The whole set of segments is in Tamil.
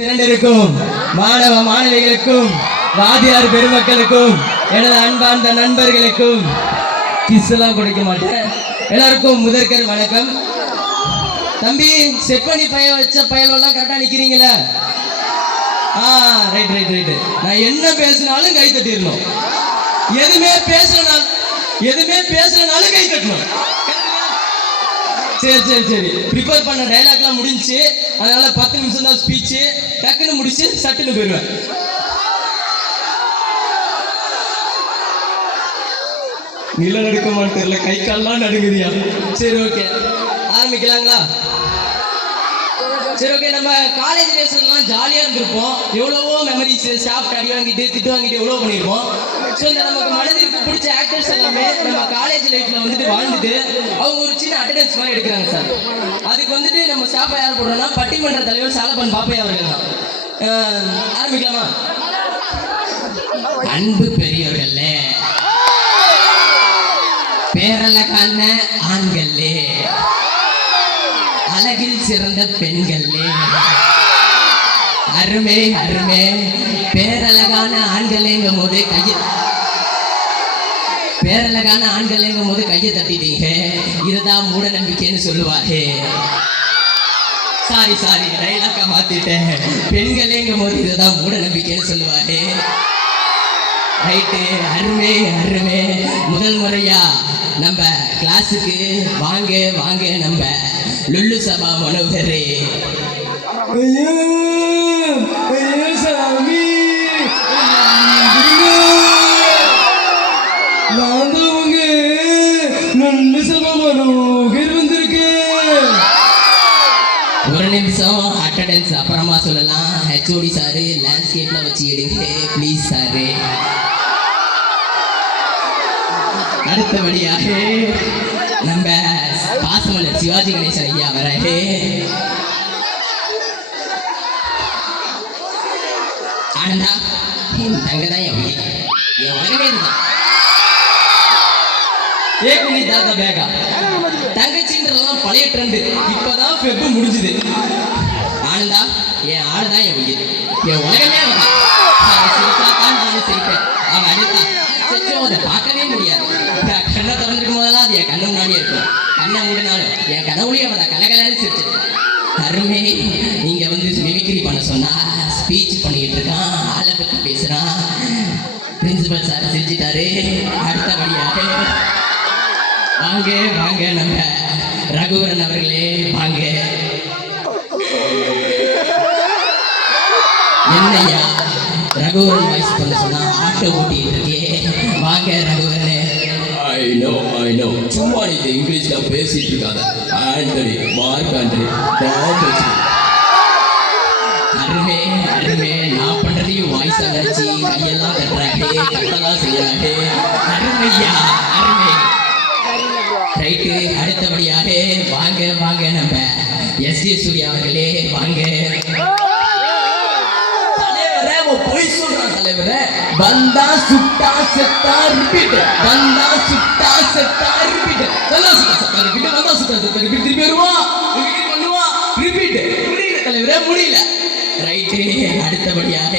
திரண்டிருக்கும் மாணவ மாணவிகளுக்கும் வாதியார் பெருமக்களுக்கும் எனது அன்பார்ந்த நண்பர்களுக்கும் கிஸ் எல்லாம் கொடுக்க மாட்டேன். எல்லாருக்கும் முதற்கர் வணக்கம். தம்பி செட் பண்ணி வச்ச பயலெல்லாம் கரெக்டா நிக்கிறீங்களா? Right right right. நான் என்ன பேசினாலும் கை தட்டிடணும். எதுவுமே பேசலனாலும் கை தட்டணும். சரி சரி சரி. ப்ரிப்பேர் பண்ண டைலாக்லாம் முடிஞ்சு, அதனால 10 நிமிஷம் தான் ஸ்பீச்சு. டக்குன்னு முடிச்சு சட்டுன்னு போயிடுவேன். நில நடுக்கமான்னு தெரியல, கை கால்லாம் நடுங்குதியா? சரி ஓகே, ஆரம்பிக்கலாங்களா? சரி ஓகே. நம்ம காலேஜ் டேஸ்லாம் ஜாலியாக இருந்திருப்போம். எவ்வளவோ மெமரிஸ், ஸ்டாஃப் அடி வாங்கிட்டு திட்டு வாங்கிட்டு எவ்வளோ பண்ணியிருப்போம். ஸோ இந்த நமக்கு மனதிற்கு பிடிச்ச ஆக்டர்ஸ் எல்லாமே நம்ம காலேஜ் லைஃப்ல வந்துட்டு வாழ்ந்துட்டு அவங்க ஒரு சின்ன அட்டண்டன்ஸ் மாதிரி எடுக்கிறாங்க சார். அதுக்கு வந்துட்டு நம்ம ஸ்டாஃபை யார் போடுறோம்னா பட்டிமன்ற தலைவர் சாலப்பன் பாப்பையா அவர்கள் தான். ஆரம்பிக்கலாமா? அன்பு பெரியவர்களே, பேரழகான ஆண்களே, அழகில் சிறந்த பெண்களே, அருமை அருமை பேரழகான ஆண்களேங்கும் போது கையை தட்டிட்டீங்க. இதுதான் மூட நம்பிக்கைன்னு சொல்லுவாங்க. சாரி டைலாக்கா மாத்திட்டேன். பெண்களேங்கும் போது இதுதான் மூட நம்பிக்கைன்னு சொல்லுவாங்க. ரைட்டு, அருமை அருமை. முதல் முறையா நம்ம கிளாஸுக்கு வாங்க நம்ம லுல்லு சபா மனோகரே. ஒரு நிமிஷம் அட்டெண்டன்ஸ் அப்புறமா சொல்லலாம். ஹெச்ஓடி சாரு லேண்ட்ஸ்கேப்ல வச்சு எடுங்க ப்ளீஸ் சாரு. அடுத்தபடியாக நம்ம பாசமலர் சிவாஜி கணேசன் ஐயா வராரு. ஆனந்தா, என் தங்கதான் என் உலகமே இருந்தான். தங்கச்சின்றதெல்லாம் பழைய ட்ரெண்டு. இப்பதான் பெப்பு முடிஞ்சுது. ஆனந்தா, என் ஆளுதான் என் உயிர், என் உலகமே அவன். நானும் சிரிப்பேன். அவன் அழுத்தா சச்சோ அதை பார்க்கவே முடியாது. கண்ணை திறந்துருக்கும் போதெல்லாம் அது என் கண்ணு முன்னாடியே இருக்கும். கண்ணை மூடினாலும் என் கனவுலையும் அவன் கலகலன்னு சிரிச்சு. அருமே, நீங்க வந்து மிமிக்ரி பண்ண சொன்னா ஸ்பீச் பண்ணிக்கிட்டு இருக்கான், ஆளை பற்றி பேசுறான். பிரின்சிபல் சார் சிரிச்சிட்டாரு. அடுத்தபடியாக வாங்க நம்ம ரகுவரன் அவர்களே வாங்க. என்னையா ரகுவரன் வாய்ஸ் பண்ண சொன்னா ஆட்டோ ஓட்டிட்டு இருக்கே. வாங்க ரகுவரனே. I know சும்மா நீங்க இங்கிலீஷ்ல பேசிட்டு இருக்காத. ஆண்டனி மார்க் ஆண்டனி அருமே அருமே. நான் பண்றதையும் வாய்ஸா நினைச்சு கையெல்லாம் கட்டுறாங்க, கட்டெல்லாம் செய்யறாங்க. அருமையா அருமை. ரைட்டு, அடுத்தபடியாக வாங்க நம்ம எஸ்.ஏ. சூர்யா அவர்களே வாங்க. தலைவரே பொய் சொல்றான் தலைவரே. வந்தா சுட்டா செத்தா ரிப்பீட், வந்தா சுட்டா செத்தா ரிப்பீட், வந்தா சுட்டா செத்தா ரிப்பீட், வந்தா சுட்டா செத்தா ரிப்பீட். திருப்பி வருவான், பண்ணுவான், ரிப்பீட். முடியல தலைவரே, முடியல. ரைட்டு, அடுத்தபடியாக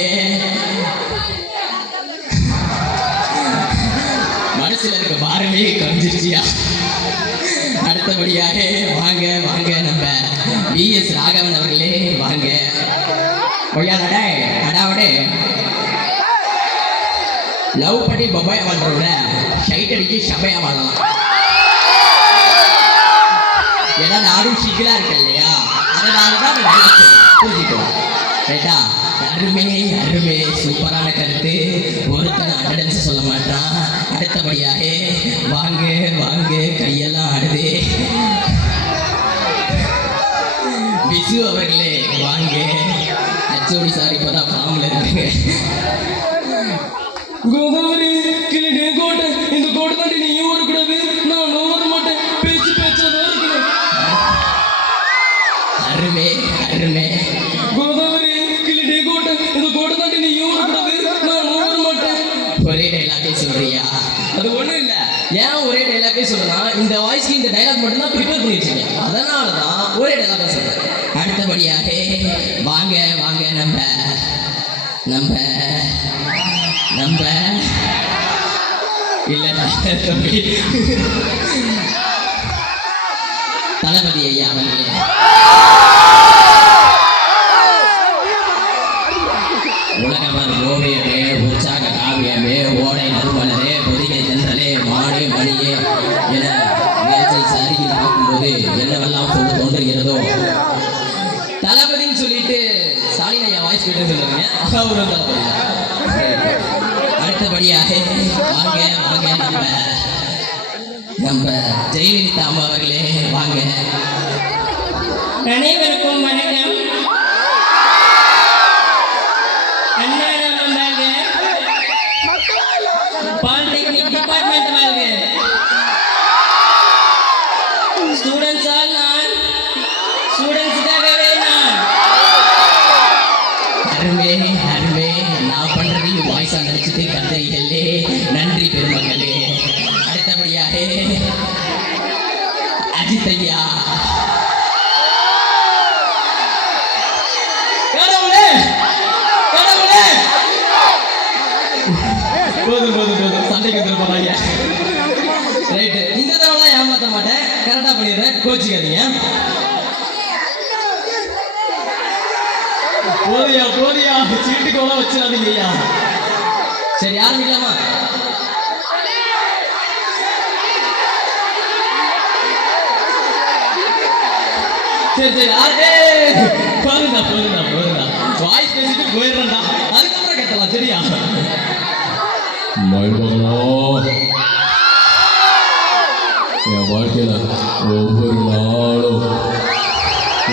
மனசுல இருக்க பாரமே கரைஞ்சிருச்சியா. அடுத்தபடியாக வாங்க நம்ம பிஎஸ் ராகவன் அவர்களே வாங்க. ஒய்யாடே அடாவடே லவ் பண்ணி பப்பாயா பண்றோட ஷைட் அடிச்சு ஷபையா பண்ணலாம். ஏன்னா நாடும் சீக்கிரா இருக்கு இல்லையா, அதனாலதான் புரிஞ்சுக்கணும். ரைட்டா? அருமை சூப்பரான கருத்து. ஒருத்தனை அட்டெண்டன்ஸ் சொல்ல மாட்டான். அடுத்தபடியாக வாங்க கையெல்லாம் ஆடுது. விசு அவர்களே வாங்க. ஹெச்ஓடி சார் இப்பதான் ஃபார்ம்ல இருக்குங்க. கோதாவரி கிளிடே கோட்டை, இந்த கோட்டை தாண்டி நீயும் வரக்கூடாது, நான் வர மாட்டேன். பேச்சாதான் இருக்கணும். அருமை. கோதாவரி கிளிடே கோட்டை, இந்த கோட்டை தாண்டி நீயும் வரக்கூடாது, நான் வர மாட்டேன். ஒரே டைலாக்கே சொல்றியா? அது ஒண்ணும் இல்ல. ஏன் ஒரே டைலாக்கே சொல்றேன்னா, இந்த வாய்ஸ்க்கு இந்த டைலாக் மட்டும் தான் ப்ரிப்பேர் பண்ணி வச்சிருக்கேன். அதனாலதான் ஒரே டைலாக்கா சொல்றேன். அடுத்தபடியாக வாங்க நம்ம நம்ம நம்ம நம்ம இல்ல தம்பி தளபதி ஐயா அவர்களே. உலகவர் ஓவியமே உற்சாக காவியமே ஓடை நறுமலரே பொதிகை தென்றலே மாடே மணியே என நேற்றை அருகில் பார்க்கும்போது என்னவெல்லாம் சொல்ல தோன்றுகிறதோ தளபதின்னு சொல்லிட்டு ஸ்டாலின் ஐயா வாய்ஸ் போயிட்டு சொல்லுங்க அவரும் தளபதி தான். அடுத்தபடியாக வாங்க வாங்க நம்ம ஜெயலலிதா அம்மா அவர்களே வாங்க. அனைவருக்கும் வணக்கம். அன்னாரம் வந்தாங்க. பாலிடெக்னிக் டிபார்ட்மெண்ட் வாழ்க. ஸ்டூடெண்ட்ஸ் ஆல் நான், ஸ்டூடெண்ட்ஸுக்காகவே நான். அருமே அருமே, நான் பண்றதையும் வாய்ஸா நினைச்சிட்டு கத்துறீங்களே, நன்றி பெருமக்களே. அடுத்தபடியாக அஜித் ஐயா. கடவுளே கடவுளே, போதும் போதும் போதும், சண்டைக்கு திருப்பாங்க. ரைட்டு, இந்த தடவை ஏமாத்த மாட்டேன், கரெக்டா பண்ணிடுறேன், கோச்சிக்காதீங்க. போதியா போதியா, சீட்டுக்கோல வச்சிடாதீங்க ஐயா. சரி ஆரம்பிக்கலாமா? சரி சரி, போதுண்டா போதுண்டா போதுண்டா, வாய்ஸ் பேசிட்டு போயிடுறேன்டா, அதுக்கப்புறம் கட்டலாம் சரியா? மருமகனோ, என் வாழ்க்கையில ஒவ்வொரு நாளும்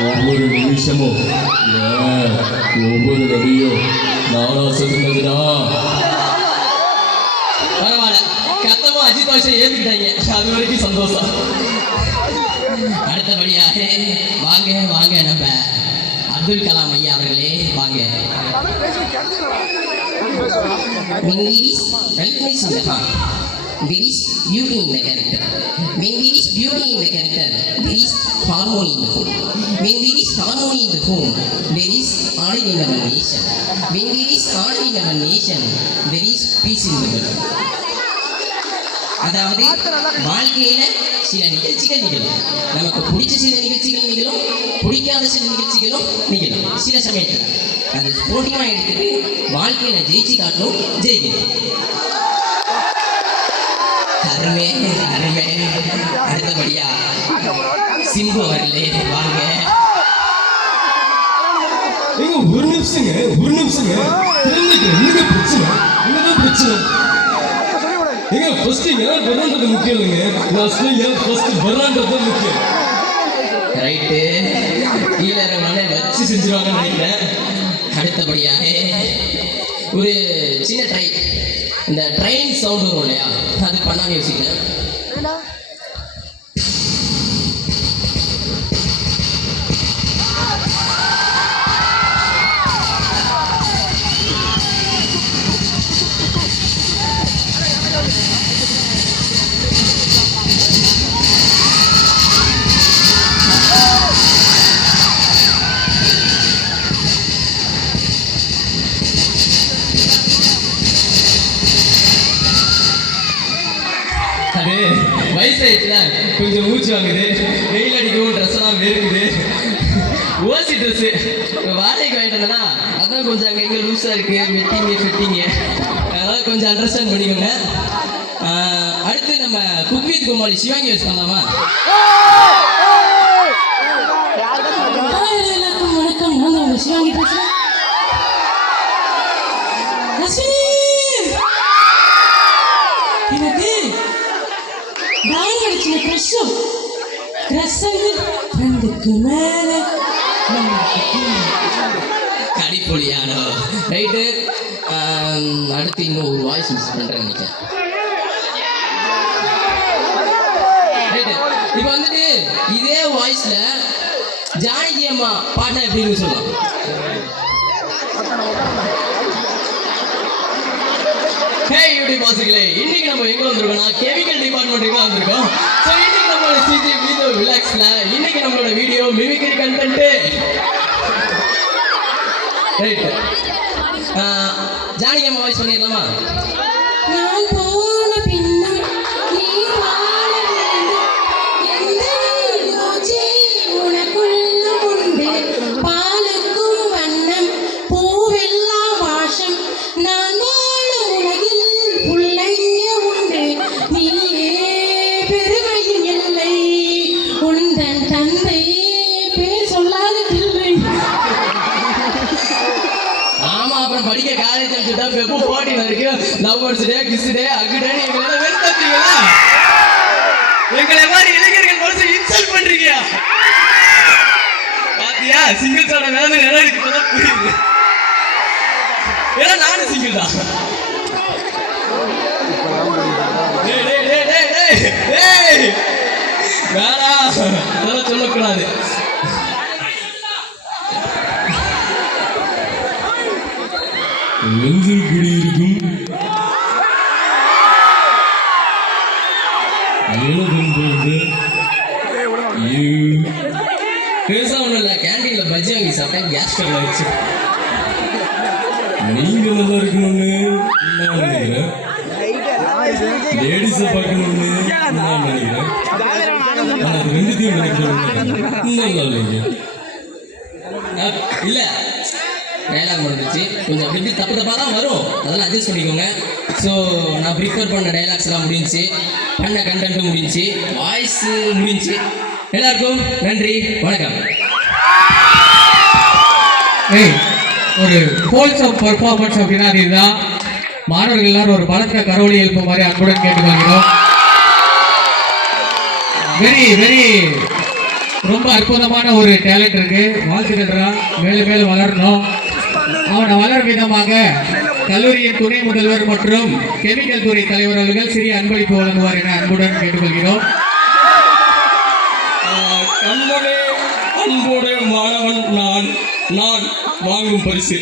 ஒவ்வொரு நிமிஷமும் ஒவ்வொரு நொடியும் நானா செதுனதுடா. பரவாயில்ல, கத்தமும் அஜித் வாய்ஸை ஏத்துக்கிட்டாங்க, அது வரைக்கும் சந்தோஷம். அடுத்தபடியாக வாங்க வாங்க நம்ம அப்துல் கலாம் ஐயா அவர்களே வாங்க. When there is brightness in the heart, there is beauty in the character. When there is beauty in the character, there is harmony in the home. When there is harmony in the home, there is order in our nation. When there is order in our nation, there is peace in the world. அதாவது வாழ்க்கையில சில நிகழ்ச்சிகள் நிகழும், நமக்கு பிடிச்ச சில நிகழ்ச்சிகள் நிகழும், பிடிக்காத சில நிகழ்ச்சிகளும் நிகழும். சில சமயத்தில் அது ஸ்போர்ட்டிவா எடுத்துட்டு வாழ்க்கையில ஜெயிச்சு காட்டணும், ஜெயிக்கணும். அருமே அருமே. அடுத்தபடியா சிம்பு அவர்களே வாங்க. ஒரு நிமிஷங்க ஒரு நிமிஷங்க, என்னங்க பிரச்சனை? என்னதான் பிரச்சனை? ஏங்க ஃபர்ஸ்ட் யார் வரான்றது முக்கியம் இல்லைங்க, லாஸ்ட்ல யார் ஃபர்ஸ்ட் வரான்றது முக்கியம். ரைட்டு, கீழே இறங்கினாலே வச்சு செஞ்சிருவாங்கன்னு நினைக்கிறேன். அடுத்தபடியாக ஒரு சின்ன ட்ரை, இந்த ட்ரெயின் சவுண்ட் வரும் இல்லையா, அது பண்ணான்னு யோசிக்கிறேன். அது வயசாயிடுச்சுல, கொஞ்சம் மூச்சு வாங்குது, வெயில் அடிக்கவும் ட்ரெஸ் எல்லாம் வேர்க்குது. ஓசி ட்ரெஸ்ஸு வாடகைக்கு வாங்கிட்டு வந்தேன்னா அதான் கொஞ்சம் அங்கே இங்கே லூஸாக இருக்கு, வெட்டிங்க ஃபிட்டிங்க, அதனால் கொஞ்சம் அண்டர்ஸ்டாண்ட் பண்ணிக்கோங்க. அடுத்து நம்ம cook with Komali Sivaangi use பண்ணலாமா? எல்லாருக்கும் வணக்கம். நான் உங்க சிவாங்கி பேசுறேன். எனக்கு டாய் அடிச்சின கிரஷம் கிரஷங்க ரெண்டுக்கு மேல கடிப்பொழியானோ. ரைட்டு, அடுத்து இன்னும் ஒரு வாய்ஸ் மிஸ் பண்ணுறேன்னு நினைக்கிறேன். ரைட்டு, இப்போ வந்துட்டு இதே வாய்ஸ்ல ஜானகி அம்மா பாட்டா எப்படின்னு சொல்லலாம். ஹே யூடியூப் வாசிகளே, இன்னைக்கு நம்ம எங்க வந்திருக்கோம்னா கெமிக்கல் டிபார்ட்மெண்ட்டுக்கு வந்திருக்கோம். ஸோ இன்னைக்கு நம்மளோட சிஜி வீடியோ ரிலாக்ஸ்ல இன்னைக்கு நம்மளோட video mimicry content. Right Janaki அம்மா வாய்ஸ் பண்ணிடலாமா? நான் போன பின்னும் நீ வாழ வேண்டும். எந்த யோசி உனக்குள்ளும் உண்டு. பாலுக்கும் வண்ணம் பூவெல்லாம் வாசம். நான் வாழும் உலகில் புள்ளைங்க உண்டு. நீயே பெருமையின் எல்லை. உந்தன் தந்தை பேர் சொல்லாத தில்லை. ஆமா, அப்புறம் படிக்க காலேஜ் அனுப்பிச்சுட்டா பெப்பு போட்டி வரைக்கும் லவ் பேர்ட்ஸ் டே, கிஸ் டே, அக்கு டே எங்களை வெறுத்தீங்களா? எங்களை மாதிரி இளைஞர்கள் மனசு இன்சல்ட் பண்றீங்க. பாத்தியா, சிங்கிள்ஸோட வேலை எனக்கு இப்பதான் புரியுது. ஏன்னா நானும் சிங்கிள் தான். டேய் டேய் டேய் டேய் டேய் டேய் வேணா, அதெல்லாம் சொல்லக்கூடாது. நெஞ்சில் குடியிருக்கும் பெருசா ஒண்ணும் இல்ல, கேண்டீன்ல பஜ்ஜி வாங்கி சாப்பிட்டேன், கேஸ் ஸ்டவ்ல வச்சு. நீங்க நல்லா இருக்கணும்னு நான் நினைக்கிறேன். லேடிஸை பார்க்கணும்னு நான் நினைக்கிறேன். ஆனா அது ரெண்டுத்தையும் நினைக்கிறேன். நல்லா இல்லைங்க. இல்ல டைலாக் முடிஞ்சிச்சு, கொஞ்சம் அப்படி இப்படி தப்பு தப்பாக தான் வரும், அதெல்லாம் அட்ஜஸ்ட் பண்ணிக்கோங்க. ஸோ நான் ப்ரிப்பேர் பண்ண டைலாக்ஸ் எல்லாம் முடிஞ்சிச்சு, பண்ண கண்டென்ட்டும் முடிஞ்சிச்சு, வாய்ஸ் முடிஞ்சிச்சு. எல்லாருக்கும் நன்றி, வணக்கம். ஒரு ஹோல்சம் பர்ஃபார்மன்ஸ் அப்படின்னா இதுதான். மாணவர்கள் எல்லாரும் ஒரு பலத்த கரோலி எழுப்புமாறு அன்புடன் கேட்டுக்கொள்கிறோம். வெரி வெரி ரொம்ப அற்புதமான ஒரு டேலண்ட் இருக்கு. வாழ்த்துக்கள்ரா, மேலும் மேலும் வளரணும். அவனை வளரும் விதமாக கல்லூரியின் துணை முதல்வர் மற்றும் கெமிக்கல் துறை தலைவர் அவர்கள் சிறிய அன்பளிப்பு வழங்குவார் என அன்புடன் கேட்டுக்கொள்கிறோம். கண்மனே அன்போடு மாணவன் நான் நான் வாங்கும் பரிசு.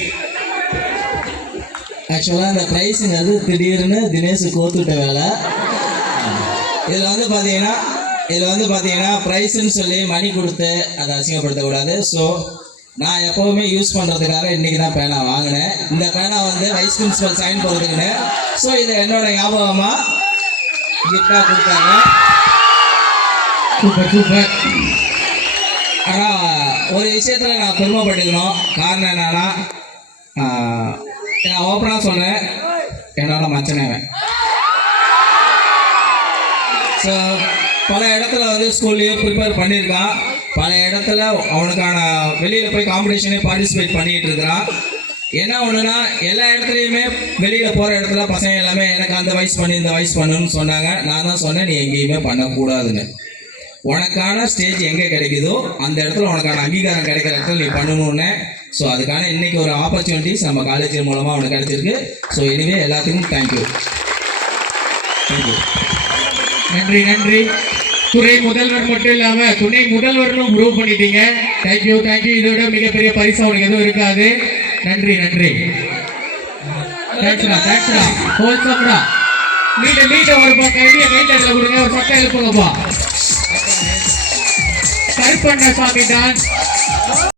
ஆக்சுவலாக இந்த ப்ரைஸுங்கிறது திடீர்னு தினேஷ் கோத்துட்ட வேலை. இதில் வந்து பார்த்தீங்கன்னா ப்ரைஸுன்னு சொல்லி மணி கொடுத்து அதை அசிங்கப்படுத்தக்கூடாது. ஸோ நான் எப்போவுமே யூஸ் பண்ணுறதுக்காக இன்றைக்கி தான் பேனா வாங்கினேன். இந்த பேனா வந்து வைஸ் பிரின்சிபல் சைன் போகிறதுக்குன்னு. ஸோ இதை என்னோட ஞாபகமாக கிஃப்டாக கொடுத்தாங்க. Super super. ஆனால் ஒரு விஷயத்தில் நான் பெருமைப்பட்டுக்கணும். காரணம் என்னன்னா, நான் ஓப்பனாக சொல்கிறேன், என்னோட மச்சனவன். ஸோ பல இடத்துல வந்து ஸ்கூல்லேயே ப்ரிப்பேர் பண்ணியிருக்கான். பல இடத்துல அவனுக்கான வெளியில் போய் காம்படிஷனே பார்ட்டிசிபேட் பண்ணிகிட்டு இருக்கிறான். என்ன ஒன்றுனா, எல்லா இடத்துலையுமே வெளியில் போகிற இடத்துல பசங்க எல்லாமே எனக்கு அந்த வயசு பண்ணி இந்த வயசு பண்ணுன்னு சொன்னாங்க. நான் தான் சொன்னேன், நீ எங்கேயுமே பண்ணக்கூடாதுன்னு. உனக்கான ஸ்டேஜ் எங்கே கிடைக்குதோ அந்த இடத்துல உனக்கான அங்கீகாரம் கிடைக்கிற இடத்துல நீ பண்ணணும்னு. ஸோ அதுக்கான இன்னைக்கு ஒரு ஆப்பர்ச்சுனிட்டிஸ் நம்ம காலேஜ் மூலமாக அவனுக்கு கிடைச்சிருக்கு. ஸோ எனிவே எல்லாத்துக்கும் தேங்க்யூ. நன்றி நன்றி. துணை முதல்வர் மட்டும் இல்லாம துணை முதல்வர்னு ப்ரூவ் பண்ணிட்டீங்க. Thank you thank you. இதோட மிகப்பெரிய பரிசு அவனுக்கு எதுவும் இருக்காது. நன்றி நன்றி. தேங்க்ஸ்டா தேங்க்ஸ்டா. ஹோல்சம்டா. மீட்ட ஒரு கையில கையில கொடுங்க, ஒரு பக்கம் எழுப்புங்கப்பா. கருப்பண்ண சாமி டான்ஸ்